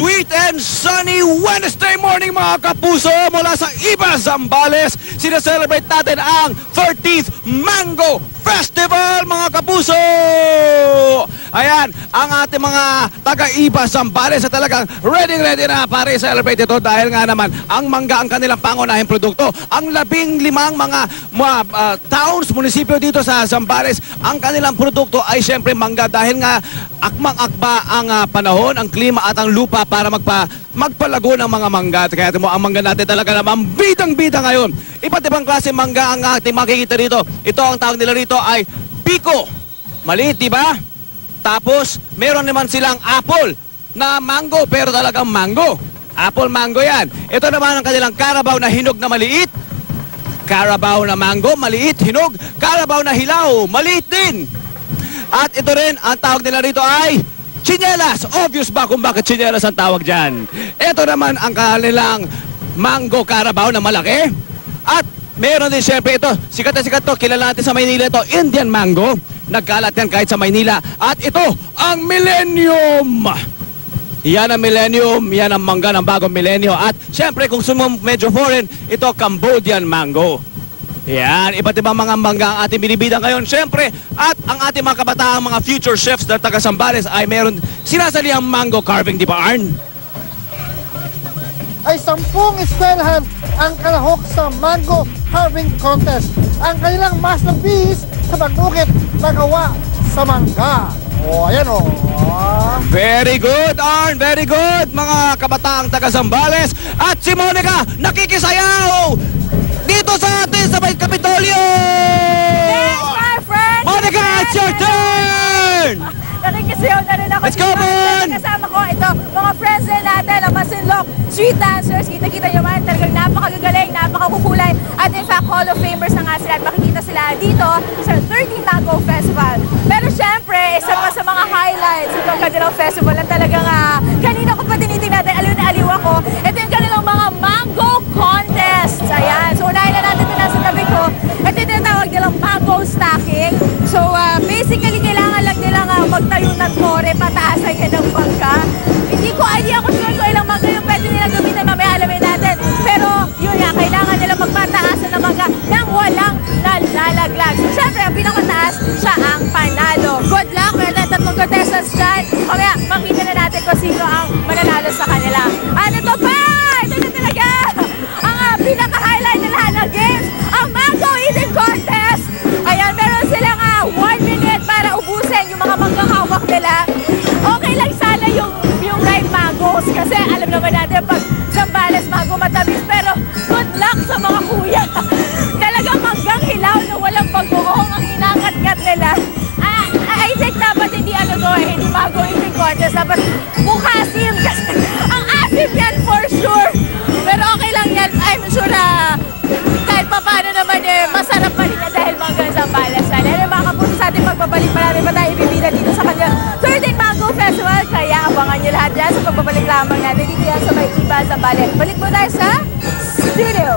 sweet and sunny Wednesday morning mga kapuso mula sa Iba, Zambales. Sinaselebrate natin ang 13th Mango Festival mga kapuso. Ayan, ang ating mga taga-Iba, Zambales na talagang ready na para i-celebrate ito dahil nga naman ang mangga ang kanilang pangunahing produkto. Ang 15 mga towns, munisipyo dito sa Zambales, ang kanilang produkto ay siyempre mangga dahil nga akmang-akba ang panahon, ang klima at ang lupa para magpalago ng mga mangga. Kaya mo ang mangga natin talaga naman bidang-bida ngayon. Iba't ibang klase mangga ang ating makikita rito. Ito ang tawag nila rito ay Pico. Maliit, di ba? Tapos meron naman silang apple na mango pero talagang mango. Apple mango yan. Ito naman ang kanilang Carabao na hinog na maliit. Carabao na mango, maliit, hinog. Carabao na hilaw, maliit din. At ito rin, ang tawag nila rito ay chinelas. Obvious ba kung bakit chinelas ang tawag dyan? Ito naman ang kanilang mango Carabao na malaki. At meron din siyempre ito, sikat na sikat to, kilala natin sa Maynila ito, Indian mango. Nagkalat yan kahit sa Maynila. At ito, ang Millennium. Yan ang Millennium, yan ang mangga ng bagong milenyo. At siyempre kung medyo foreign, ito Cambodian mango. Yan, iba't ibang mga mangga ang ating binibida ngayon. Siyempre, at ang ating mga kabataang mga future chefs na taga Zambales ay meron sinasaliang mango carving, di ba Arn? Ay 10 eskwelahan ang kalahok sa mango carving contest. Ang kanilang masterpiece sa pagbukit na gawa sa mangga. O, ayan o. Very good, Arn. Very good, mga kabataang taga Zambales. At si Monica, nakikisayaw dito sa atin sa may Kapitolyo! Yes, my friend! Monica, it's your turn! Nakikisayaw na rin ako. Let's go, man! Kasama ko ito, mga friends din natin, ang Masinloc street dancers. Kita-kita nyo man, talagang napakagagaling, napakakukulay. At in fact, Hall of Famers na nga sila at makikita sila dito sa 13th Mango Festival. Pero syempre, isa pa sa mga highlights itong kanilang festival na talagang kanina ko pa tinitingnan natin, aliw na aliw ako. Ito yung kanilang mga mango contests. Ayan, so unahin na natin ito nasa tabi ko. Ito yung tinatawag nilang mango stacking. So basically, kailangan lang nilang magtayo ng tore, pataasan yan ng bangka. Hindi ko idea kung sure ko ilang mangga yung pwede nila gamitin, mamaya alamin natin. Pero yun nga, kailangan nila magpataasan ng bangka nang walang nalalaglag. So syempre, ang pinakataas, siya ang panalo. Good luck, meron na 3 contestants dyan. Mamaya, makita na natin kung sino ang mananalo sa kanila. At ito pa! Ito na talaga! Ang pinaka-highlight na lahat ng games, ang Mango Eating Contest! Ayan, meron silang 1 minute para ubusin yung mga manggang hawak nila. Okay lang sana yung ripe mangoes kasi alam naman natin pag Zambales mango matamis, pero good luck sa mga kuya. Talagang manggang hilaw na walang pag-uong ang inangat-ngat nila. I think dapat hindi hindi mango eating contest, dapat bukasim kasi ang asim yan for sure. Pero okay lang yan, I'm sure kahit pa paano naman masarap pa rin yan dahil manggang Zambales. Ano mga kapuso sa ating pagbabalik, marami pa tayo ibibida dito sa kanyang 13th Mango Festival. Kaya abangan nyo lahat dyan sa pagbabalik lamang natin dito yan sa may Iba, Zambales. Balik mo tayo sa studio.